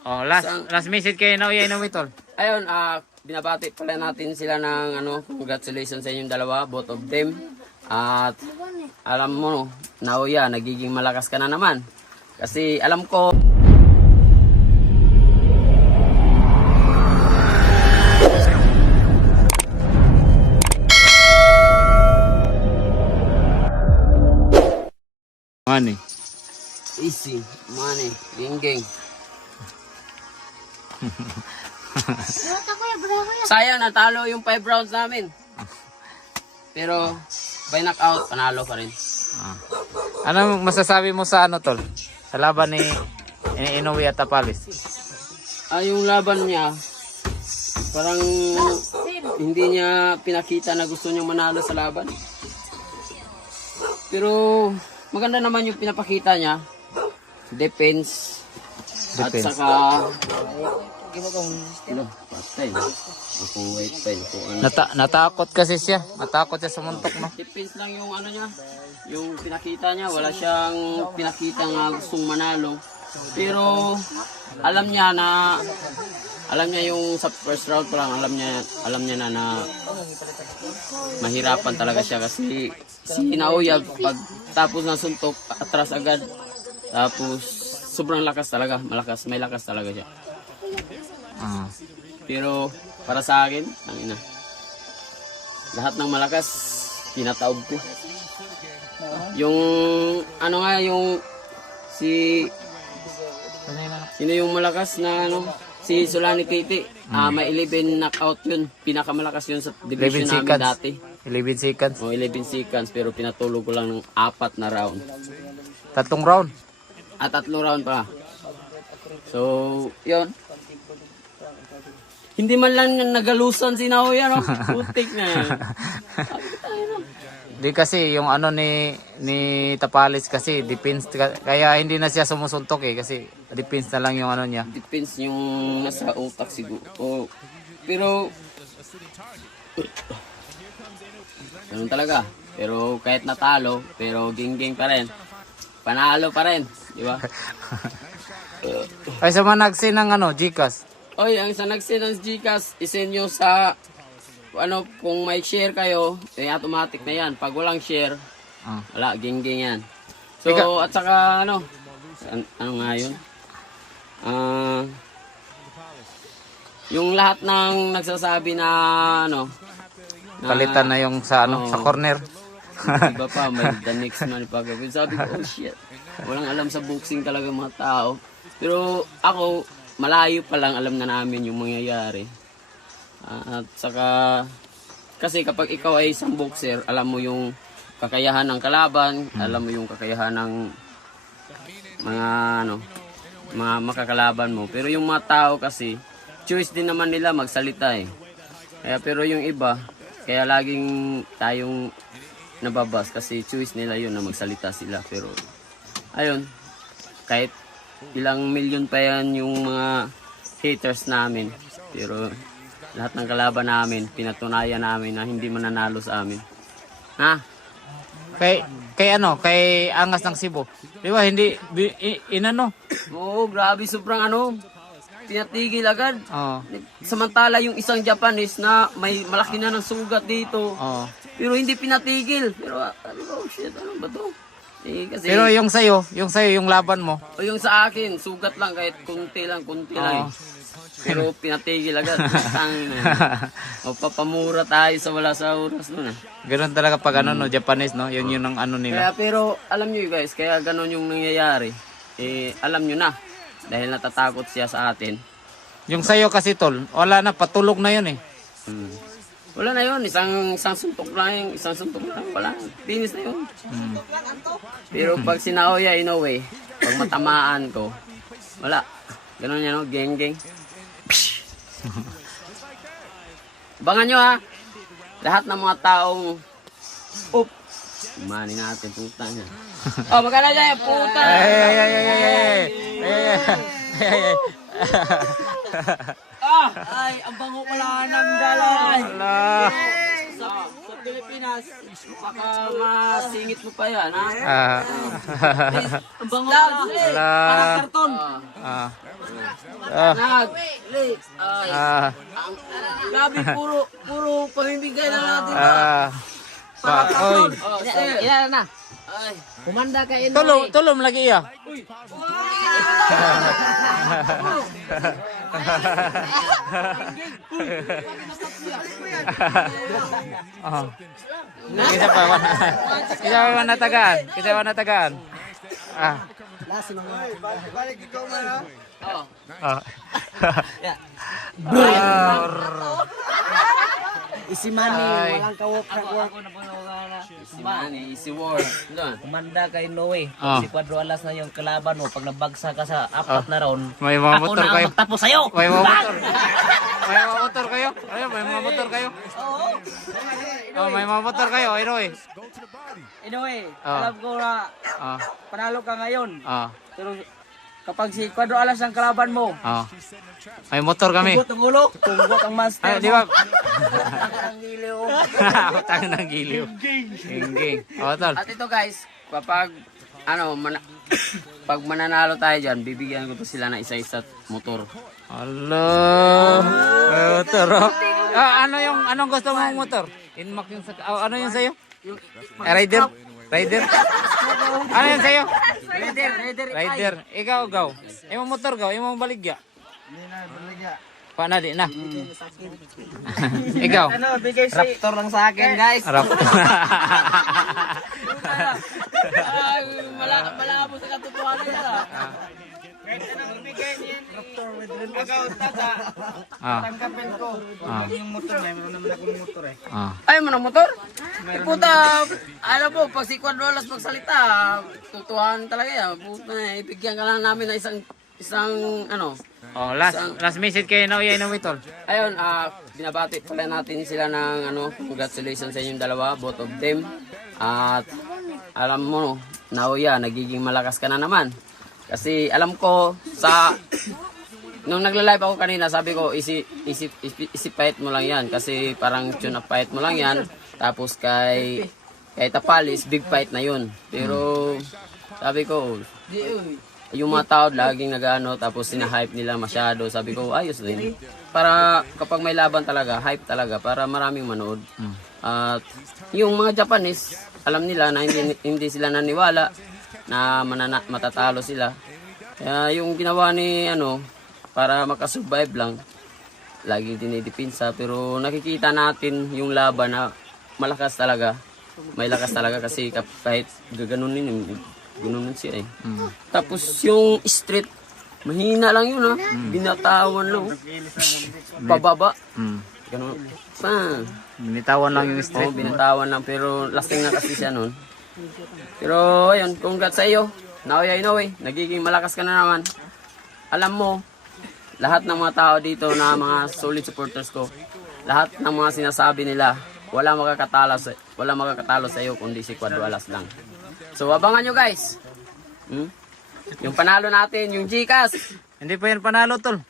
Oh, last message kay Naoya Inoue, tol. Ayun, binabati pala natin sila ng congratulations sa inyong dalawa, both of them. At alam mo, Naoya, nagiging malakas ka na naman. Kasi alam ko, Money. easy, money, ging. Sayang, natalo yung 5 rounds namin. Pero, by knockout, panalo pa rin. Ano masasabi mo sa ano, tol? Sa laban ni Inoue at Tapalis? Yung laban niya, parang hindi niya pinakita na gusto niyang manalo sa laban. Pero, maganda naman yung pinapakita niya. Defense. At saka Natakot kasi siya. Natakot siya sa muntok, no? defense lang yung ano niya. Yung pinakita niya, wala siyang pinakita nga gustong manalo. Pero alam niya yung sa first round pa lang, alam niya na mahirapan talaga siya kasi si Naoya pag tapos ng suntok atras agad. Tapos sobrang lakas talaga, may lakas talaga siya. Pero para sa akin, lahat ng malakas tinataob ko. Yung yung sino yung malakas na si Solani Katie, may 11 knockout yun. Pinakamalakas yun sa division namin dati. 11 seconds. 11 seconds pero pinatulog ko lang ng 4 na round. 3 round. 3 round pa. So, yun. Hindi man lang nagalusan si Naoya, no? Putik na yan. Di kasi yung ni Tapalis kasi defense kaya hindi na siya sumusuntok kasi defense na lang yung niya. Depends yung nasa utak siguro. Pero ganun talaga. Pero kahit natalo, pero ging pa rin. Panalo pa rin, di ba? Ay sa managsin ng Gcash. Oy, ang sa nag-send ng Gcash, isend nyo sa kung may share kayo, automatic na yan. Pag walang share, wala, ging yan. So, at saka ano nga yun? Yung lahat ng nagsasabi na Palitan na yung sa sa corner. Iba pa, may the next man pagawin. Sabi ko, oh shit, walang alam sa boxing talaga mga tao. Pero ako, malayo pa lang alam na namin yung mangyayari. At saka, kasi kapag ikaw ay isang boxer, alam mo yung kakayahan ng kalaban, alam mo yung kakayahan ng mga makakalaban mo. Pero yung mga tao kasi, choice din naman nila magsalita Kaya pero yung iba, kaya laging tayong nababas kasi choice nila yun na magsalita sila. Pero ayun, kahit ilang milyon pa yan yung mga haters namin, pero lahat ng kalaban namin, pinatunayan namin na hindi mananalo sa amin. Kay Angas ng Cebu. Di ba hindi Oo, grabe, sobrang pinatigil agad. Oh. Samantala yung isang Japanese na may malaki na ng sugat dito. Oh. Pero hindi pinatigil. Pero shit, ano ba to? Kasi, Pero yung sayo, yung laban mo. O yung sa akin, sugat lang kahit kunti lang. Pero pinatigil agad. O papamura tayo sa wala sa oras nun. Ganun talaga pag Japanese, no? Yun ang nila. Kaya pero alam nyo guys, kaya ganun yung nangyayari. Alam nyo na. Dahil natatakot siya sa atin. Yung sayo kasi tol, wala na, patulog na yun Wala na yun, isang suntok lang, wala. Finish na yun. Pero pag si Naoya Inoue, pag matamaan ko, wala. Ganun yan, geng. Abangan nyo lahat ng mga taong, mani natin, puta niya. Magkala dyan, puta! Ay, ang bango pala ng dalay. Sa Pilipinas, baka masingit mo pa yan, Ang bango pala. Parang karton. Ah. Ay, Ah. grabe, puro pamimigay na natin. Ah. Oy. Oh, sir. Ilan na? Ay, Kumanda ka Inoy. Tulom lagi iya. Oh. Kita pa natagaan. Kita pa natagaan. Ah. oh. Ah. Isi Manny, Ay. walang kawok na kuwak. Si Manny, si Ward. Doon. Kumanda ka Inoy. Ah. Si Cuadro Alas na yung kalaban mo. Pag nabagsa ka sa apat na round, May mga ako motor na kayo. ang magtapos sa'yo. May mga motor. May mga motor kayo. Ayun, may mga motor kayo. Oh, may mga motor kayo, Inoy. Inoy, Ah. alam ko na Ah. panalo ka ngayon. Ah. Pero kapag si Cuadro Alas ang kalaban mo, Ah. May motor kami. tugot ang ulo, tugot ang master Ay, di ba? ang giliw. Utang ng giliw. Gingging. Oh, tol. At ito guys, kapag pag mananalo tayo dyan, bibigyan ko to sila ng isa-isa motor. Hello. May motor. Oh. Ah, anong gusto mong motor? Inmac yung sa ano yung sa'yo? Rider? Rider? Ano yung sa'yo? Rider. Ikaw, gaw. Imong motor, gaw. Imong baligya. Paano di na? Ikaw. Ano, bigay si Raptor lang sa akin, guys. Harap. Ay, malabo sa katotohanan nila. Ah. Ah. Yung motor na, meron naman akong motor eh. Ah. Ay, mo ng motor? Puta, alam mo, pag si Cuadrolas magsalita, tutuhan talaga yan. Puta, ibigyan ka lang namin ng isang ano. Oh, last message kay Noya Inumitol. Ayun, binabati pala natin sila ng ano, congratulations sa inyong dalawa, both of them. At alam mo, Naoya, nagiging malakas ka na naman. Kasi alam ko nung nagla-live ako kanina, sabi ko isip fight mo lang yan kasi parang tune up fight mo lang yan. Tapos kay Tapalis, big fight na yun. Pero sabi ko, yung mga tao laging nag-ano, tapos sinahype nila masyado. Sabi ko, ayos din. Para kapag may laban talaga, hype talaga, para maraming manood. At yung mga Japanese, alam nila na hindi sila naniwala na matatalo sila. Kaya yung ginawa ni para makasurvive lang, laging dinidipinsa. Pero nakikita natin yung laban na malakas talaga. May lakas talaga kasi kahit gaganunin siya eh. Tapos yung street, mahina lang yun binatawan lang. Pababa. Ganun. Binitawan lang yung Oo, street. binatawan lang pero lasting na kasi siya nun. Pero ayun, congrats sa iyo. Naoya Inoue, nagiging malakas ka na naman. Alam mo, lahat ng mga tao dito na mga solid supporters ko, lahat ng mga sinasabi nila, wala makakatalo sa iyo kundi si Cuadro Alas lang. So abangan nyo guys. Yung panalo natin, yung Gcash. Hindi pa yan panalo, tol.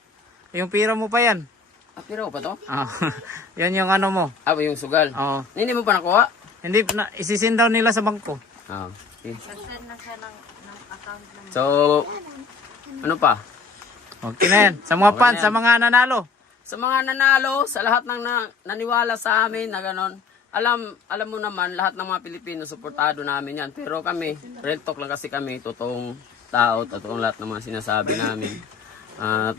Yung pira mo pa yan. Pero pa to? Ah. Yan yung ano mo. Yung sugal. Oo. Hindi mo pa nakuha? Hindi na isisin daw nila sa bangko. Okay. So, ano pa? Okay na yan. Sa mga Okay fans, na yan. sa mga nanalo. Sa mga nanalo, sa lahat ng naniwala sa amin na gano'n, alam mo naman, lahat ng mga Pilipino, suportado namin yan. Pero kami, real talk lang kasi kami, totoong tao, totoong lahat ng mga sinasabi namin. At